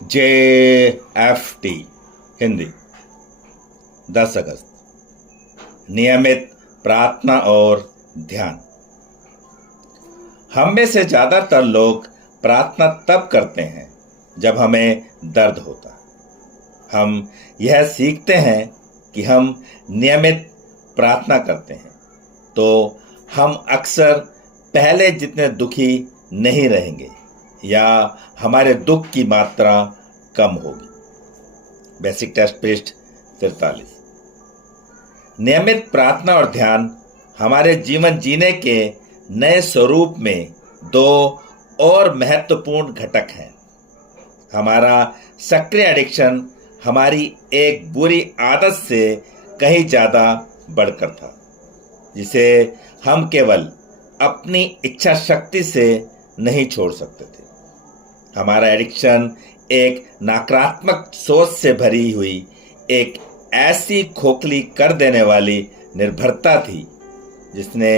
JFT Hindi 10 अगस्त नियमित प्रार्थना और ध्यान। हम में से ज़्यादातर लोग प्रार्थना तब करते हैं जब हमें दर्द होता है। हम यह सीखते हैं कि हम नियमित प्रार्थना करते हैं तो हम अक्सर पहले जितने दुखी नहीं रहेंगे या हमारे दुख की मात्रा कम होगी। बेसिक टेस्ट पृष्ठ 43। नियमित प्रार्थना और ध्यान हमारे जीवन जीने के नए स्वरूप में दो और महत्वपूर्ण घटक हैं। हमारा सक्रिय एडिक्शन हमारी एक बुरी आदत से कहीं ज़्यादा बढ़कर था, जिसे हम केवल अपनी इच्छा शक्ति से नहीं छोड़ सकते थे। हमारा एडिक्शन एक नकारात्मक सोच से भरी हुई एक ऐसी खोखली कर देने वाली निर्भरता थी जिसने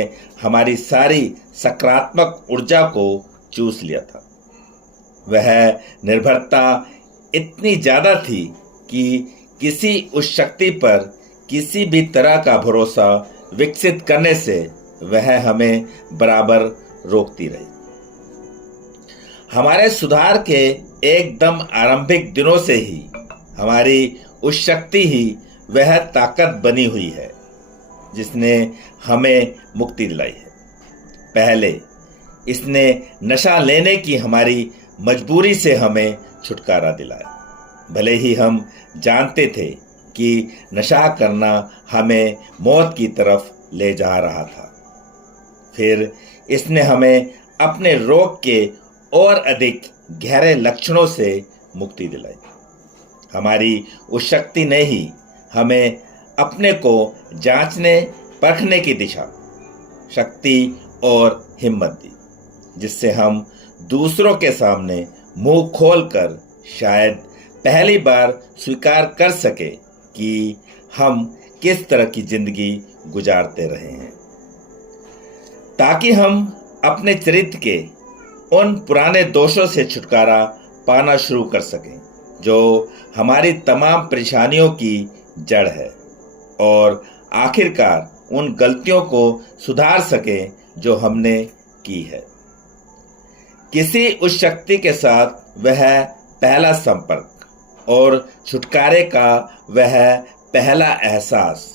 हमारी सारी सकारात्मक ऊर्जा को चूस लिया था। वह निर्भरता इतनी ज़्यादा थी कि किसी उस शक्ति पर किसी भी तरह का भरोसा विकसित करने से वह हमें बराबर रोकती रही। हमारे सुधार के एकदम आरंभिक दिनों से ही हमारी उस शक्ति ही वह ताकत बनी हुई है जिसने हमें मुक्ति दिलाई है। पहले इसने नशा लेने की हमारी मजबूरी से हमें छुटकारा दिलाया, भले ही हम जानते थे कि नशा करना हमें मौत की तरफ ले जा रहा था। फिर इसने हमें अपने रोग के और अधिक गहरे लक्षणों से मुक्ति दिलाई। हमारी उस शक्ति ने ही हमें अपने को जांचने परखने की दिशा, शक्ति और हिम्मत दी, जिससे हम दूसरों के सामने मुंह खोलकर शायद पहली बार स्वीकार कर सके कि हम किस तरह की जिंदगी गुजारते रहे हैं, ताकि हम अपने चरित्र के उन पुराने दोषों से छुटकारा पाना शुरू कर सकें जो हमारी तमाम परेशानियों की जड़ है, और आखिरकार उन गलतियों को सुधार सकें जो हमने की है। किसी उस शक्ति के साथ वह पहला संपर्क और छुटकारे का वह पहला एहसास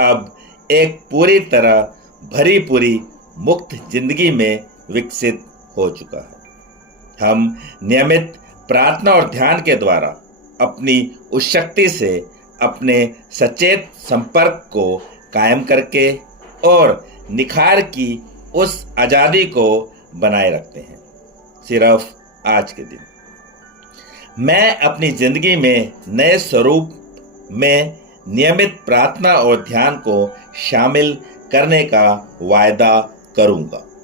अब एक पूरी तरह भरी पूरी मुक्त जिंदगी में विकसित हो चुका है। हम नियमित प्रार्थना और ध्यान के द्वारा अपनी उस शक्ति से अपने सचेत संपर्क को कायम करके और निखार की उस आज़ादी को बनाए रखते हैं। सिर्फ आज के दिन मैं अपनी जिंदगी में नए स्वरूप में नियमित प्रार्थना और ध्यान को शामिल करने का वायदा करूंगा।